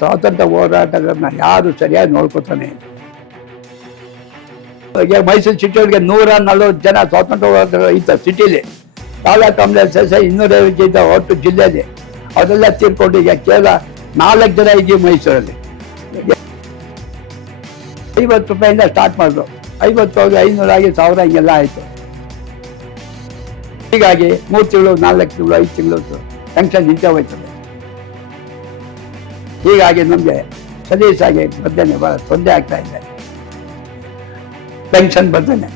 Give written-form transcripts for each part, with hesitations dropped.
ಸ್ವಾತಂತ್ರ್ಯ ಹೋರಾಟಗಾರನ್ನ ಯಾರು ಸರಿಯಾಗಿ ನೋಡ್ಕೋತಾನೆ. ಮೈಸೂರು ಸಿಟಿಯೊಳಗೆ 140 ಜನ ಸ್ವಾತಂತ್ರ್ಯ ಹೋರಾಟಗಾರ ಇತ್ತು ಸಿಟಿಲಿ. ತಾಲೂಕು ಕಾಂಗ್ರೆಸ್ 250 ಇದ್ದ ಒಟ್ಟು ಜಿಲ್ಲೆಯಲ್ಲಿ ಅದೆಲ್ಲ ತೀರ್ಕೊಂಡು ಈಗ ಕೇವಲ 4 ಜನ ಇದ್ದೀವಿ ಮೈಸೂರಲ್ಲಿ. 50 ರೂಪಾಯಿಂದ ಸ್ಟಾರ್ಟ್ ಮಾಡಿದ್ರು, 50 ಹೋಗಿ 500 ಆಗಿ 1000 ಹಿಂಗೆಲ್ಲ ಆಯಿತು. ಹೀಗಾಗಿ 3 ತಿಂಗಳು 4 ತಿಂಗಳು 5 ತಿಂಗಳು ಪೆನ್ಷನ್ ನಿಂತೇ ಹೋಯ್ತದೆ. ಹೀಗಾಗಿ ನಮಗೆ ಸಲೀಸಾಗಿ ಬರ್ತೇನೆ, ಭಾಳ ತೊಂದರೆ ಆಗ್ತಾ ಇದೆ ಪೆನ್ಷನ್ ಬರ್ತೇನೆ.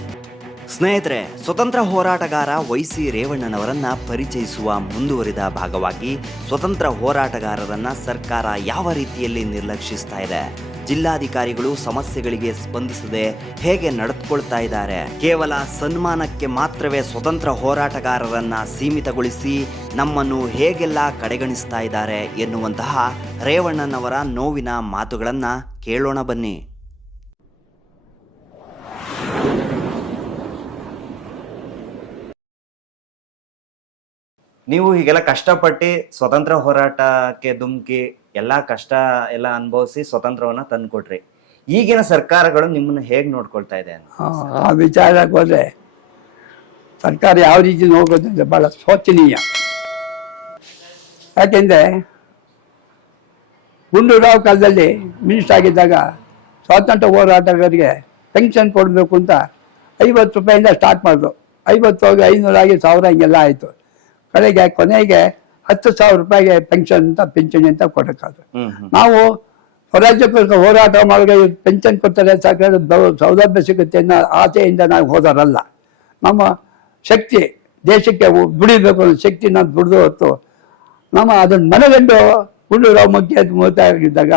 ಸ್ನೇಹಿತರೆ, ಸ್ವತಂತ್ರ ಹೋರಾಟಗಾರ ವೈ.ಸಿ. ರೇವಣ್ಣನವರನ್ನ ಪರಿಚಯಿಸುವ ಮುಂದುವರಿದ ಭಾಗವಾಗಿ ಸ್ವತಂತ್ರ ಹೋರಾಟಗಾರರನ್ನ ಸರ್ಕಾರ ಯಾವ ರೀತಿಯಲ್ಲಿ ನಿರ್ಲಕ್ಷಿಸ್ತಾ ಇದೆ, ಜಿಲ್ಲಾಧಿಕಾರಿಗಳು ಸಮಸ್ಯೆಗಳಿಗೆ ಸ್ಪಂದಿಸದೆ ಹೇಗೆ ನಡೆದುಕೊಳ್ತಾ ಇದ್ದಾರೆ, ಕೇವಲ ಸನ್ಮಾನಕ್ಕೆ ಮಾತ್ರವೇ ಸ್ವತಂತ್ರ ಹೋರಾಟಗಾರರನ್ನ ಸೀಮಿತಗೊಳಿಸಿ ನಮ್ಮನ್ನು ಹೇಗೆಲ್ಲ ಕಡೆಗಣಿಸ್ತಾ ಇದ್ದಾರೆ ಎನ್ನುವಂತಹ ರೇವಣ್ಣನವರ ನೋವಿನ ಮಾತುಗಳನ್ನ ಕೇಳೋಣ ಬನ್ನಿ. ನೀವು ಹೀಗೆಲ್ಲ ಕಷ್ಟಪಟ್ಟು ಸ್ವತಂತ್ರ ಹೋರಾಟಕ್ಕೆ ಧುಮುಕಿ ಎಲ್ಲ ಕಷ್ಟ ಎಲ್ಲ ಅನುಭವಿಸಿ ಸ್ವತಂತ್ರವನ್ನ ತಂದುಕೊಟ್ರಿ. ಈಗಿನ ಸರ್ಕಾರಗಳು ನಿಮ್ಮನ್ನ ಹೇಗೆ ನೋಡ್ಕೊಳ್ತಾ ಇದೆ? ಆ ವಿಚಾರಕ್ಕೆ ಹೋದ್ರೆ ಸರ್ಕಾರ ಯಾವ ರೀತಿ ನೋಡ್ಕೊಳ್ತಂದ್ರೆ ಬಹಳ ಶೋಚನೀಯ. ಯಾಕೆಂದ್ರೆ ಗುಂಡೂರಾವ್ ಕಾಲದಲ್ಲಿ ಮಿನಿಸ್ಟರ್ ಆಗಿದ್ದಾಗ ಸ್ವಾತಂತ್ರ್ಯ ಹೋರಾಟಗಾರರಿಗೆ ಪೆನ್ಷನ್ ಕೊಡಬೇಕು ಅಂತ 50 ರೂಪಾಯಿಂದ ಸ್ಟಾರ್ಟ್ ಮಾಡಿದ್ರು. 50 ಹೋಗಿ 500 ಆಗಿ 1000 ಹಿಂಗೆಲ್ಲ ಆಯಿತು. ಕೊನೆಗೆ 10,000 ರೂಪಾಯಿಗೆ ಪೆನ್ಷನ್ ಅಂತ ಪಿಂಚಣಿ ಅಂತ ಕೊಡಕ್ಕಾದ್ರು. ನಾವು ಸ್ವರಾಜ್ಯಕ್ಕೋಸ್ಕರ ಹೋರಾಟ ಮಾಡಿದ್ರೆ ಪೆನ್ಷನ್ ಕೊಡ್ತಾರೆ ಸಾಕಾದ್ರೆ ಸೌಲಭ್ಯ ಸಿಗುತ್ತೆ ಅನ್ನೋ ಆಸೆಯಿಂದ ನಾವು ಹೋದರಲ್ಲ. ನಮ್ಮ ಶಕ್ತಿ ದೇಶಕ್ಕೆ ದುಡಿಬೇಕು ಅನ್ನೋ ಶಕ್ತಿ ನಾವು ದುಡಿದು ಹೊತ್ತು ನಮ್ಮ ಅದನ್ನು ಮನಗಂಡು ಗುಂಡೂರಾವ್ ಮುಖ್ಯಮಂತ್ರಿಯಾಗಿದ್ದಾಗ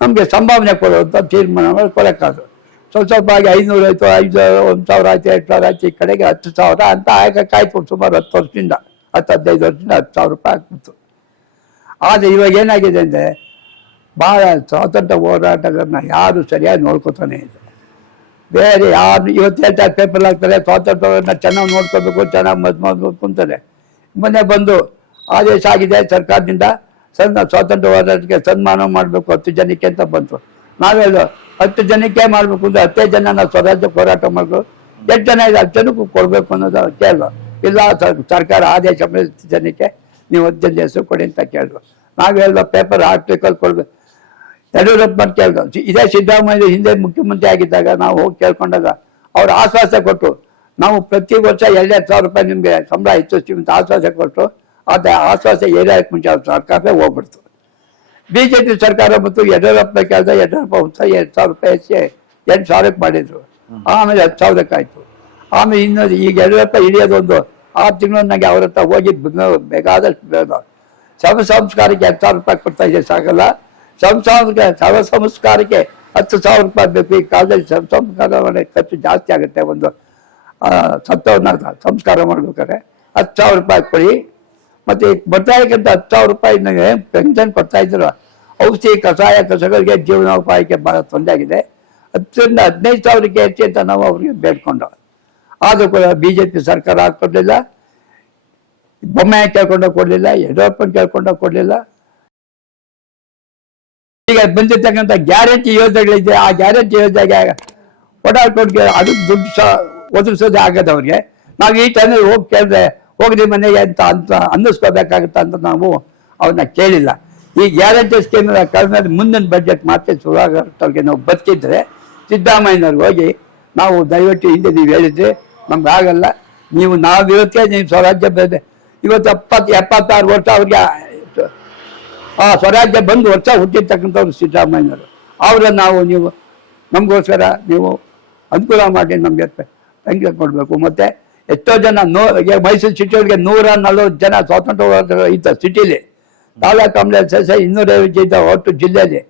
ನಮಗೆ ಸಂಭಾವನೆ ಕೊಡುವಂಥ ತೀರ್ಮಾನ ಕೊಡಕ್ಕಾದ್ರು. ಸ್ವಲ್ಪ ಆಗಿ 500 ಆಯಿತು, 5,000 ಆಯ್ತು, 2,000 ಆಯ್ತು, ಈ ಕಡೆಗೆ 10,000 ಅಂತ ಆಯ್ತು. ಸುಮಾರು 10 ವರ್ಷದಿಂದ 10-15 ವರ್ಷದಿಂದ 10,000 ರೂಪಾಯಿ ಆಗ್ಬಿಡ್ತು. ಆದರೆ ಇವಾಗ ಏನಾಗಿದೆ ಅಂದರೆ ಭಾಳ ಸ್ವಾತಂತ್ರ್ಯ ಹೋರಾಟಗಾರನ್ನ ಯಾರು ಸರಿಯಾಗಿ ನೋಡ್ಕೋತಾನೆ ಇದೆ. ಬೇರೆ ಯಾರು ಇವತ್ತು ಹೇಳ್ತಾರೆ ಪೇಪರ್ ಹಾಕ್ತಾರೆ ಸ್ವಾತಂತ್ರ್ಯವನ್ನ ಚೆನ್ನಾಗಿ ನೋಡ್ಕೋಬೇಕು, ಚೆನ್ನಾಗಿ ಮಾಡ್ಬೇಕು ಅಂತಾರೆ. ಮೊನ್ನೆ ಬಂದು ಆದೇಶ ಆಗಿದೆ ಸರ್ಕಾರದಿಂದ ಸ್ವಾತಂತ್ರ್ಯ ಹೋರಾಟಕ್ಕೆ ಸನ್ಮಾನ ಮಾಡಬೇಕು 10 ಜನಕ್ಕೆ ಅಂತ ಬಂತು. ನಾವೆಲ್ಲ 10 ಜನಕ್ಕೆ ಮಾಡಬೇಕು ಅಂದರೆ 10 ಜನ ನಾವು ಸ್ವರಾಜ್ಯಕ್ಕೆ ಹೋರಾಟ ಮಾಡಬೇಕು, 8 ಜನ ಇದೆ 10 ಜನಕ್ಕೂ ಕೊಡಬೇಕು ಅನ್ನೋದು ಕೇಳಿದ್ರು. ಇಲ್ಲ ಸರ್ಕಾರ ಆದೇಶ 10 ಜನಕ್ಕೆ ನೀವು 10 ಜನ ಹೆಸರು ಕೊಡಿ ಅಂತ ಕೇಳಿದ್ರು. ನಾವೆಲ್ಲ ಪೇಪರ್ ಆರ್ಟಿಕಲ್ ಕೊಡ್ಬೇಕು ಯಡಿಯೂರಪ್ಪ ಕೇಳಿದ್ರು. ಇದೇ ಸಿದ್ದರಾಮಯ್ಯ ಹಿಂದೆ ಮುಖ್ಯಮಂತ್ರಿ ಆಗಿದ್ದಾಗ ನಾವು ಹೋಗಿ ಕೇಳ್ಕೊಂಡಾಗ ಅವ್ರು ಆಶ್ವಾಸ ಕೊಟ್ಟು ನಾವು ಪ್ರತಿ ವರ್ಷ 2,000 ರೂಪಾಯಿ ನಿಮಗೆ ಸಂಬಳ ಹೆಚ್ಚಿಸ್ತೀವಿ ಅಂತ ಆಶ್ವಾಸ ಕೊಟ್ಟು ಆದರೆ ಆಶ್ವಾಸ ಏರಿಯಾಕ್ಕೆ ಮುಂಚೆ ಅವ್ರ ಸರ್ಕಾರವೇ ಹೋಗ್ಬಿಡ್ತು. ಬಿಜೆಪಿ ಸರ್ಕಾರ ಮತ್ತು ಯಡಿಯೂರಪ್ಪ ಕೇಳಿದ ಯಡಿಯೂರಪ್ಪ 2,000 ರೂಪಾಯಿ ಹೆಚ್ಚಿ 8,000ಕ್ಕೆ ಮಾಡಿದ್ರು. ಆಮೇಲೆ 10,000ಕ್ಕೆ ಆಯಿತು. ಆಮೇಲೆ ಇನ್ನೊಂದು ಈಗ ಯಡಿಯೂರಪ್ಪ ಹಿಡಿಯೋದೊಂದು 6 ತಿಂಗಳು ನನಗೆ ಅವ್ರ ಹತ್ರ ಹೋಗಿ ಬೇಕಾದಷ್ಟು ಬೇಡ ಶವ ಸಂಸ್ಕಾರಕ್ಕೆ 2,000 ರೂಪಾಯಿ ಕೊಡ್ತಾ ಇದೆ ಸಾಕಲ್ಲ. ಶವ ಸಂಸ್ಕಾರಕ್ಕೆ 10,000 ರೂಪಾಯಿ ಬೇಕು. ಈ ಕಾಲದಲ್ಲಿ ಶವ ಸಂಸ್ಕಾರ ಖರ್ಚು ಜಾಸ್ತಿ ಆಗುತ್ತೆ. ಒಂದು ಸತ್ತವನ್ನ ಸಂಸ್ಕಾರ ಮಾಡ್ಬೇಕಾದ್ರೆ 10,000 ರೂಪಾಯಿ ಕೊಡಿ. ಮತ್ತು ಬರ್ತಾಯಿಕ್ಕಂತ 10,000 ರೂಪಾಯಿ ನನಗೆ ಪೆನ್ಷನ್ ಕೊಡ್ತಾ ಇದ್ರು. ಔಷಧಿ ಕಷಾಯ ಕಸಗಳಿಗೆ ಜೀವನೋಪಾಯಕ್ಕೆ ಭಾಳ ತೊಂದರೆ ಆಗಿದೆ. 10ರಿಂದ 15,000ಕ್ಕೆ ಹೆಚ್ಚಿ ಅಂತ ನಾವು ಅವ್ರಿಗೆ ಬೇಡ್ಕೊಂಡು ಆದರೂ ಕೂಡ ಬಿಜೆಪಿ ಸರ್ಕಾರ ಹಾಕೊಡ್ಲಿಲ್ಲ. ಬೊಮ್ಮಾಯಿ ಕೇಳ್ಕೊಂಡ ಕೊಡಲಿಲ್ಲ, ಯಡಿಯೂರಪ್ಪನ ಕೇಳ್ಕೊಂಡ ಕೊಡಲಿಲ್ಲ. ಈಗ ಬಂದಿರ್ತಕ್ಕಂಥ ಗ್ಯಾರಂಟಿ ಯೋಜನೆಗಳಿದೆ, ಆ ಗ್ಯಾರಂಟಿ ಯೋಜನೆಗೆ ಓಡಾಡ್ಕೊಂಡು ಅದಕ್ಕೆ ದುಡ್ಡು ಒದಗಿಸೋದೇ ಆಗದ ಅವ್ರಿಗೆ. ನಾವು ಈ ಟೈಮಲ್ಲಿ ಹೋಗಿ ಕೇಳಿದ್ರೆ ಹೋಗ್ರಿ ಮನೆಗೆ ಅಂತ ಅನ್ನಿಸ್ಕೋಬೇಕಾಗತ್ತ ಅಂತ ನಾವು ಅವನ್ನ ಕೇಳಿಲ್ಲ. ಈ ಗ್ಯಾರಂಟಿ ಸ್ಕೀಮ್ ಕಡಿಮೆ ಮುಂದಿನ ಬಜೆಟ್ ಮತ್ತೆ ಶುರುವಾಗೋರಿಗೆ ನಾವು ಬದುಕಿದ್ರೆ ಸಿದ್ದರಾಮಯ್ಯನವ್ರಿಗೆ ಹೋಗಿ ನಾವು ದಯವಿಟ್ಟು ಹಿಂದೆ ನೀವು ಹೇಳಿದ್ರೆ ನಮ್ಗೆ ಆಗಲ್ಲ, ನಾವು ಇರೋದಕ್ಕೆ ನೀವು ಸ್ವರಾಜ್ಯ ಬಂದೆ ಇವತ್ತು 76 ವರ್ಷ ಅವ್ರಿಗೆ ಆ ಸ್ವರಾಜ್ಯ ಬಂದು ವರ್ಷ ಹುಟ್ಟಿರ್ತಕ್ಕಂಥವ್ರು ಸಿದ್ದರಾಮಯ್ಯನವರು. ಅವರನ್ನು ನಾವು ನೀವು ನಮಗೋಸ್ಕರ ನೀವು ಅನುಕೂಲ ಮಾಡಿ ನಮಗೆ ಪೆನ್ಷನ್ ಕೊಡಬೇಕು. ಮತ್ತು ಎಷ್ಟೋ ಜನ ಮೈಸೂರು ಸಿಟಿಯೊಳಗೆ 140 ಜನ ಸ್ವಾತಂತ್ರ್ಯ ಹೋರಾಟಗಾರರು ಇತ್ತು ಸಿಟಿಲಿ. ತಾಲೂಕು ಕಾಂಗ್ರೆಸ್ 250 ಇದ್ದ ಒಟ್ಟು ಜಿಲ್ಲೆಯಲ್ಲಿ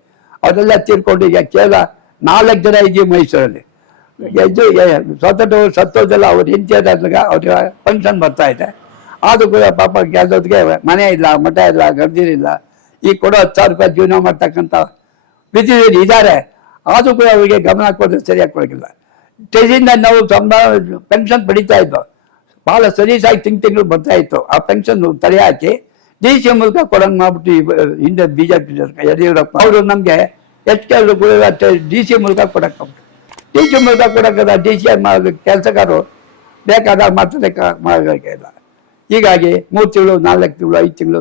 ಅವರೆಲ್ಲ ತೀರ್ಕೊಂಡು ಈಗ ಕೇವಲ 4 ಜನ ಇದ್ದೀವಿ ಮೈಸೂರಲ್ಲಿ. ಸ್ವಾತಂತ್ರ್ಯ ಸತ್ತೋದೆಲ್ಲ ಅವ್ರು ಹಿಂತಿಯಾದಾಗ ಅವ್ರಿಗೆ ಪೆನ್ಷನ್ ಬರ್ತಾ ಇದೆ. ಆದರೂ ಕೂಡ ಪಾಪ ಕೆಲಸಕ್ಕೆ ಮನೆ ಇಲ್ಲ, ಮಠ ಇಲ್ಲ, ಗರ್ದಿರಿಲ್ಲ. ಈ ಕೊಡೋ 10,000 ರೂಪಾಯಿ ಜೀವನ ಮಾಡ್ತಕ್ಕಂಥ ವಿಧಿಯಲ್ಲಿ ಇದ್ದಾರೆ. ಆದರೂ ಕೂಡ ಅವರಿಗೆ ಗಮನ ಕೊಟ್ಟರೆ ಸರಿಯಾಗಿ ಕೊಡೋಕ್ಕಿಲ್ಲ. ಸ್ಟೇಜಿಂದ ನಾವು ಪೆನ್ಷನ್ ಪಡಿತಾ ಇದ್ದೋ ಭಾಳ ಸಲೀಸಾಗಿ ತಿಂಗಳು ಬರ್ತಾ ಇತ್ತು. ಆ ಪೆನ್ಷನ್ ತಲೆ ಹಾಕಿ ಡಿ ಸಿ ಮೂಲಕ ಕೊಡಂಗ್ ಮಾಡ್ಬಿಟ್ಟು ಹಿಂದೆ ಬಿಜೆಪಿ ಯಡಿಯೂರಪ್ಪ ಅವರು ನಮಗೆ ಎಷ್ಟು ಕೆಲಸ ಡಿ ಸಿ ಮೂಲಕ ಕೊಡಕ್ಕೆ ಡಿ ಸಿ ಮೂಲಕ ಕೊಡಕ್ಕದ ಡಿ ಸಿ ಕೆಲಸಗಾರರು ಬೇಕಾದಾಗ ಮಾಡೋಕ್ಕೆ ಇಲ್ಲ. ಹೀಗಾಗಿ 3 ತಿಂಗಳು 4 ತಿಂಗಳು 5 ತಿಂಗಳು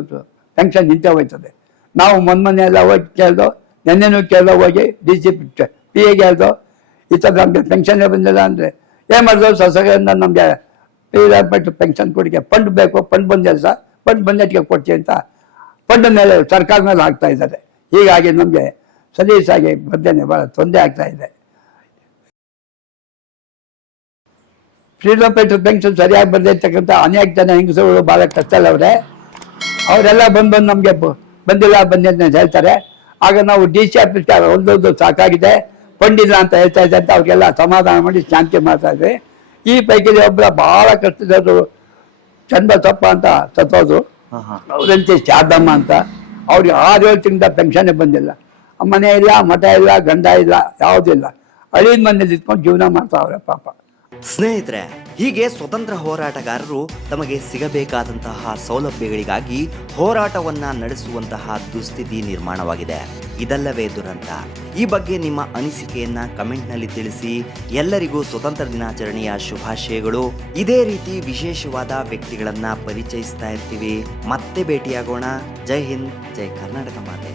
ಪೆನ್ಷನ್ ನಿಂತೇ ಹೋಯ್ತದೆ. ನಾವು ಮೊನ್ನೆ ಎಲ್ಲ ಹೋಗಿ ಕೇಳ್ದೋ, ನೆನ್ನೆನೂ ಕೇಳ್ದೋ ಹೋಗಿ ಡಿ ಸಿ ಪಿ ಎಗೆ ಹೇಳ್ದೋ, ಈ ಥರ ನಮಗೆ ಪೆನ್ಷನ್ನೇ ಬಂದಿಲ್ಲ ಅಂದರೆ ಏನು ಮಾಡಿದ್ರು ಸೊಸೆಯಿಂದ ನಮಗೆ ಪೆನ್ಷನ್ ಕೊಡಿಗೆ ಫಂಡ್ ಬೇಕು, ಫಂಡ್ ಬಂದಿಲ್ಲ ಸರ್, ಫಂಡ್ ಬಂದಟ್ಟಿಗೆ ಕೊಡ್ತೀವಿ ಅಂತ ಫಂಡ್ ಮೇಲೆ ಸರ್ಕಾರ ಮೇಲೆ ಹಾಕ್ತಾ ಇದ್ದಾರೆ. ಹೀಗಾಗಿ ನಮಗೆ ಸಲೀಸಾಗಿ ಬರ್ತೇನೆ ಭಾಳ ತೊಂದರೆ ಆಗ್ತಾ ಇದೆ. ಫ್ರೀಡಮ್ ಫೈಟರ್ ಪೆನ್ಷನ್ ಸರಿಯಾಗಿ ಬಂದಿರ್ತಕ್ಕಂಥ ಅನೇಕ ಜನ ಹೆಂಗಸರು ಭಾಳ ಕಷ್ಟದಲ್ಲವ್ರೆ. ಅವರೆಲ್ಲ ಬಂದು ನಮಗೆ ಬಂದಿಲ್ಲ ಅಂತ ಹೇಳ್ತಾರೆ. ಆಗ ನಾವು ಡಿ ಸಿ ಆಫೀಸ್ಗೆ ಒಂದೊಂದು ಸಾಕಾಗಿದೆ, ಫಂಡ್ ಇಲ್ಲ ಅಂತ ಹೇಳ್ತಾ ಇದ್ದಾರೆ ಅಂತ ಅವ್ರಿಗೆಲ್ಲ ಸಮಾಧಾನ ಮಾಡಿ ಶಾಂತಿ ಮಾಡ್ತಾ ಇದ್ವಿ. ಈ ಪೈಕಿ ಒಬ್ಬರ ಭಾಳ ಕಷ್ಟದವರು ಚನ್ನಬಸಪ್ಪ ಅಂತ ಸತ್ತೋದು, ಅವರಂತೆ ಶಾರದಮ್ಮ ಅಂತ, ಅವ್ರಿಗೆ 6-7 ತಿಂಗಳ ಪೆನ್ಷನ್ನೇ ಬಂದಿಲ್ಲ. ಮನೆ ಇಲ್ಲ, ಮಠ ಇಲ್ಲ, ಗಂಡ ಇಲ್ಲ, ಯಾವುದಿಲ್ಲ. ಹಳ್ಳಿನ ಮನೇಲಿ ಇಟ್ಕೊಂಡು ಜೀವನ ಮಾಡ್ತಾವ್ರೆ ಪಾಪ. ಸ್ನೇಹಿತರೆ, ಹೀಗೆ ಸ್ವತಂತ್ರ ಹೋರಾಟಗಾರರು ತಮಗೆ ಸಿಗಬೇಕಾದಂತಹ ಸೌಲಭ್ಯಗಳಿಗಾಗಿ ಹೋರಾಟವನ್ನ ನಡೆಸುವಂತಹ ದುಸ್ಥಿತಿ ನಿರ್ಮಾಣವಾಗಿದೆ. ಇದಲ್ಲವೇ ದುರಂತ? ಈ ಬಗ್ಗೆ ನಿಮ್ಮ ಅನಿಸಿಕೆಯನ್ನ ಕಮೆಂಟ್ನಲ್ಲಿ ತಿಳಿಸಿ. ಎಲ್ಲರಿಗೂ ಸ್ವತಂತ್ರ ದಿನಾಚರಣೆಯ ಶುಭಾಶಯಗಳು. ಇದೇ ರೀತಿ ವಿಶೇಷವಾದ ವ್ಯಕ್ತಿಗಳನ್ನ ಪರಿಚಯಿಸ್ತಾ ಇರ್ತೀವಿ. ಮತ್ತೆ ಭೇಟಿಯಾಗೋಣ. ಜೈ ಹಿಂದ್, ಜೈ ಕರ್ನಾಟಕ ಮಾತೆ.